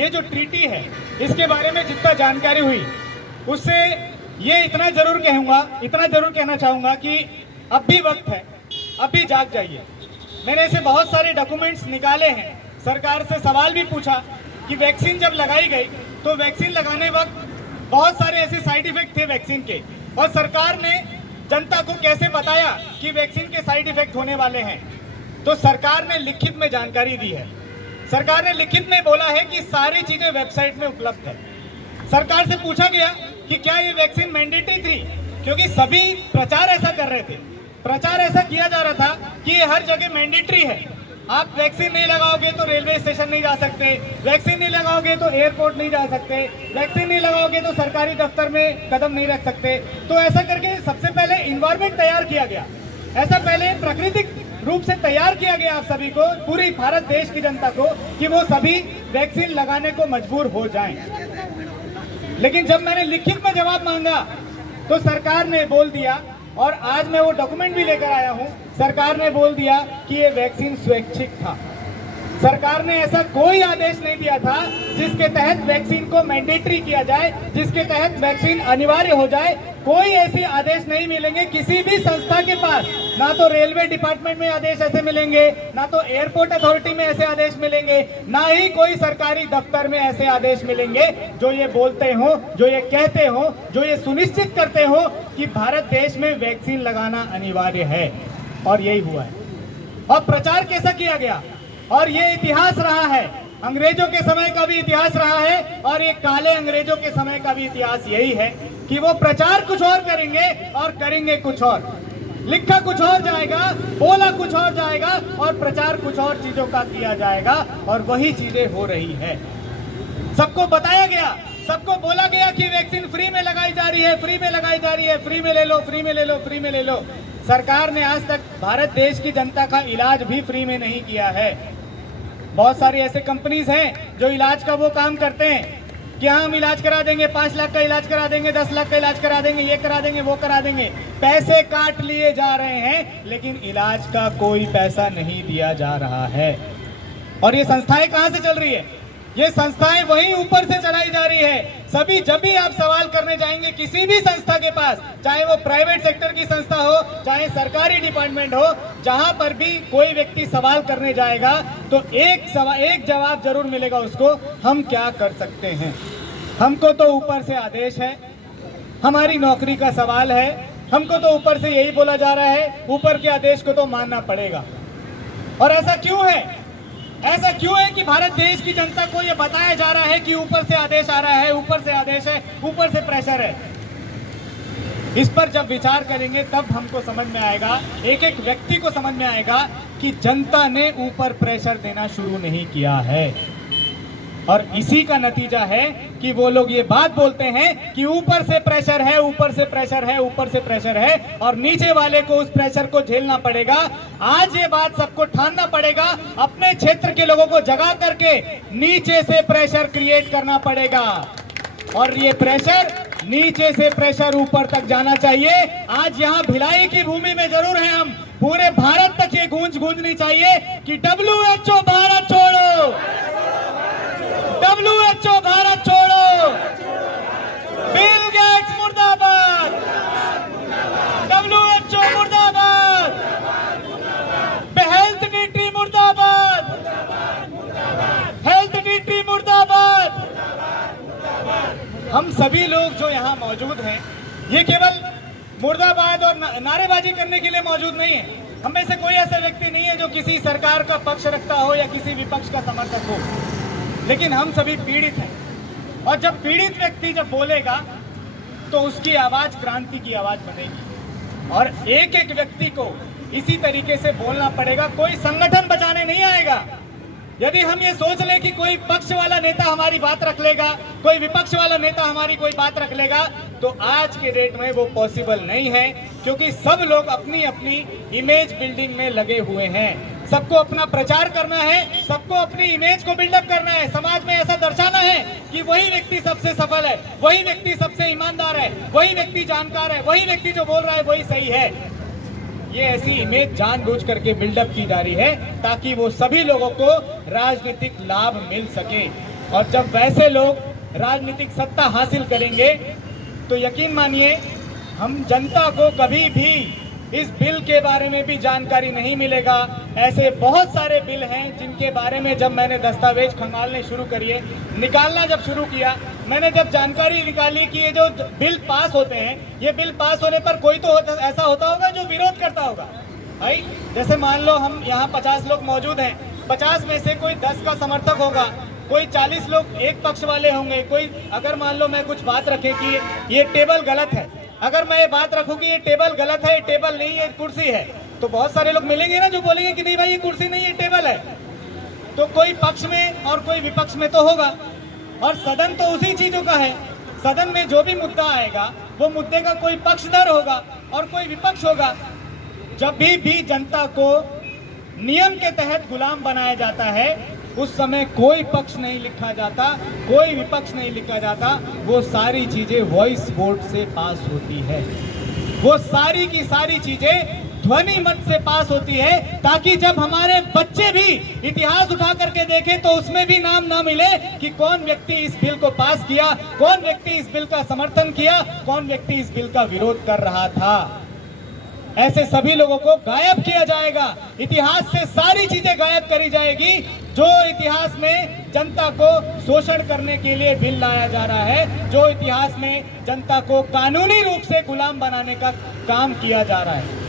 ये जो ट्रीटी है इसके बारे में जितना जानकारी हुई उससे ये इतना जरूर कहना चाहूँगा कि अब भी वक्त है, अब भी जाग जाइए। मैंने ऐसे बहुत सारे डॉक्यूमेंट्स निकाले हैं, सरकार से सवाल भी पूछा कि वैक्सीन जब लगाई गई तो वैक्सीन लगाने वक्त बहुत सारे ऐसे साइड इफेक्ट थे वैक्सीन के, और सरकार ने जनता को कैसे बताया कि वैक्सीन के साइड इफेक्ट होने वाले हैं। तो सरकार ने लिखित में जानकारी दी है। सरकार ने लिखित में बोला है कि सारी चीजें वेबसाइट में उपलब्ध है। सरकार से पूछा गया कि क्या ये वैक्सीन मैंडेटरी थी, क्योंकि सभी प्रचार ऐसा कर रहे थे, प्रचार ऐसा किया जा रहा था कि ये हर जगह मैंडेटरी है, आप वैक्सीन नहीं लगाओगे तो रेलवे स्टेशन नहीं जा सकते, वैक्सीन नहीं लगाओगे तो एयरपोर्ट नहीं जा सकते, वैक्सीन नहीं लगाओगे तो सरकारी दफ्तर में कदम नहीं रख सकते। तो ऐसा करके सबसे पहले इन्वायरमेंट तैयार किया गया, ऐसा पहले प्राकृतिक रूप से तैयार किया गया आप सभी को, पूरी भारत देश की जनता को, कि वो सभी वैक्सीन लगाने को मजबूर हो जाएं। लेकिन जब मैंने लिखित में जवाब मांगा तो सरकार ने बोल दिया, और आज मैं वो डॉक्यूमेंट भी लेकर आया हूं, सरकार ने बोल दिया कि ये वैक्सीन स्वैच्छिक था। सरकार ने ऐसा कोई आदेश नहीं दिया था जिसके तहत वैक्सीन को मैंडेटरी किया जाए, जिसके तहत वैक्सीन अनिवार्य हो जाए। कोई ऐसे आदेश नहीं मिलेंगे किसी भी संस्था के पास, ना तो रेलवे डिपार्टमेंट में आदेश ऐसे मिलेंगे, ना तो एयरपोर्ट अथॉरिटी में ऐसे आदेश मिलेंगे, ना ही कोई सरकारी दफ्तर में ऐसे आदेश मिलेंगे जो ये बोलते हो, जो ये कहते हो, जो ये सुनिश्चित करते हो कि भारत देश में वैक्सीन लगाना अनिवार्य है। और यही हुआ है। और प्रचार कैसा किया गया, और ये इतिहास रहा है, अंग्रेजों के समय का भी इतिहास रहा है, और ये काले अंग्रेजों के समय का भी इतिहास यही है कि वो प्रचार कुछ और करेंगे और करेंगे कुछ और, लिखा कुछ और जाएगा, बोला कुछ और जाएगा, और प्रचार कुछ और चीजों का किया जाएगा, और वही चीजें हो रही है। सबको बताया गया, सबको बोला गया कि वैक्सीन फ्री में लगाई जा रही है, फ्री में लगाई जा रही है, फ्री में ले लो, फ्री में ले लो, फ्री में ले लो। सरकार ने आज तक भारत देश की जनता का इलाज भी फ्री में नहीं किया है। बहुत सारी ऐसे कंपनीज हैं जो इलाज का वो काम करते हैं कि हाँ हम इलाज करा देंगे, 5 लाख का इलाज करा देंगे, 10 लाख का इलाज करा देंगे, ये करा देंगे, वो करा देंगे, पैसे काट लिए जा रहे हैं, लेकिन इलाज का कोई पैसा नहीं दिया जा रहा है। और ये संस्थाएं कहाँ से चल रही है? ये संस्थाएं वहीं ऊपर से चलाई जा रही है। सभी जब भी आप सवाल करने जाएंगे किसी भी संस्था के पास, चाहे वो प्राइवेट सेक्टर की संस्था हो, चाहे सरकारी डिपार्टमेंट हो, जहां पर भी कोई व्यक्ति सवाल करने जाएगा तो एक जवाब जरूर मिलेगा उसको, हम क्या कर सकते हैं, हमको तो ऊपर से आदेश है, हमारी नौकरी का सवाल है, हमको तो ऊपर से यही बोला जा रहा है, ऊपर के आदेश को तो मानना पड़ेगा। और ऐसा क्यों है? ऐसा क्यों है कि भारत देश की जनता को यह बताया जा रहा है कि ऊपर से आदेश आ रहा है, ऊपर से आदेश है, ऊपर से प्रेशर है? इस पर जब विचार करेंगे तब हमको समझ में आएगा, एक एक व्यक्ति को समझ में आएगा कि जनता ने ऊपर प्रेशर देना शुरू नहीं किया है। और इसी का नतीजा है कि वो लोग ये बात बोलते हैं कि ऊपर से प्रेशर है, ऊपर से प्रेशर है, ऊपर से प्रेशर है, और नीचे वाले को उस प्रेशर को झेलना पड़ेगा। आज ये बात सबको ठानना पड़ेगा, अपने क्षेत्र के लोगों को जगा करके नीचे से प्रेशर क्रिएट करना पड़ेगा, और ये प्रेशर नीचे से प्रेशर ऊपर तक जाना चाहिए। आज यहाँ भिलाई की भूमि में जरूर है हम, पूरे भारत तक ये गूंज गूंजनी चाहिए कि WHO भारत छोड़ो, WHO भारत छोड़ो, बिल गेट्स मुर्दाबाद, WHO मुर्दाबाद, हेल्थ नीति मुर्दाबाद, हेल्थ नीति मुर्दाबाद। हम सभी लोग जो यहाँ मौजूद हैं ये केवल मुर्दाबाद और नारेबाजी करने के लिए मौजूद नहीं है। हम में से कोई ऐसा व्यक्ति नहीं है जो किसी सरकार का पक्ष रखता हो या किसी विपक्ष का समर्थक हो, लेकिन हम सभी पीड़ित हैं। और जब पीड़ित व्यक्ति जब बोलेगा तो उसकी आवाज क्रांति की आवाज बनेगी, और एक एक व्यक्ति को इसी तरीके से बोलना पड़ेगा। कोई संगठन बचाने नहीं आएगा। यदि हम ये सोच लें कि कोई पक्ष वाला नेता हमारी बात रख लेगा, कोई विपक्ष वाला नेता हमारी कोई बात रख लेगा, तो आज के डेट में वो पॉसिबल नहीं है, क्योंकि सब लोग अपनी अपनी इमेज बिल्डिंग में लगे हुए हैं। सबको अपना प्रचार करना है, सबको अपनी इमेज को बिल्डअप करना है, समाज में ऐसा दर्शाना है कि वही व्यक्ति सबसे सफल है, वही व्यक्ति सबसे ईमानदार है, वही व्यक्ति जानकार है, वही व्यक्ति जो बोल रहा है वही सही है। ये ऐसी इमेज जानबूझ करके बिल्डअप की जा रही है ताकि वो सभी लोगों को राजनीतिक लाभ मिल सके। और जब वैसे लोग राजनीतिक सत्ता हासिल करेंगे तो यकीन मानिए हम जनता को कभी भी इस बिल के बारे में भी जानकारी नहीं मिलेगा। ऐसे बहुत सारे बिल हैं जिनके बारे में जब मैंने दस्तावेज खंगालने शुरू करिए, निकालना जब शुरू किया, मैंने जब जानकारी निकाली कि ये जो बिल पास होते हैं, ये बिल पास होने पर कोई तो ऐसा होता होगा जो विरोध करता होगा भाई। जैसे मान लो हम यहाँ 50 लोग मौजूद हैं, 50 में से कोई 10 का समर्थक होगा, कोई 40 लोग एक पक्ष वाले होंगे। कोई अगर मान लो मैं कुछ बात रखे कि ये टेबल गलत है, अगर मैं ये बात रखूं कि ये टेबल गलत है, ये टेबल नहीं है, कुर्सी है, तो बहुत सारे लोग मिलेंगे ना जो बोलेंगे कि नहीं भाई ये कुर्सी नहीं, ये टेबल है। तो कोई पक्ष में और कोई विपक्ष में तो होगा, और सदन तो उसी चीजों का है। सदन में जो भी मुद्दा आएगा वो मुद्दे का कोई पक्षधर होगा और कोई विपक्ष होगा। जब भी जनता को नियम के तहत गुलाम बनाया जाता है, उस समय कोई पक्ष नहीं लिखा जाता, कोई विपक्ष नहीं लिखा जाता, वो सारी चीजें वॉइस वोट से पास होती है। वो सारी की सारी चीजें ध्वनि मत से पास होती है, ताकि जब हमारे बच्चे भी इतिहास उठा करके देखें तो उसमें भी नाम ना मिले कि कौन व्यक्ति इस बिल को पास किया, कौन व्यक्ति इस बिल का समर्थन किया, कौन व्यक्ति इस बिल का विरोध कर रहा था। ऐसे सभी लोगों को गायब किया जाएगा। इतिहास से सारी चीजें गायब करी जाएगी। जो इतिहास में जनता को शोषण करने के लिए बिल लाया जा रहा है, जो इतिहास में जनता को कानूनी रूप से गुलाम बनाने का काम किया जा रहा है,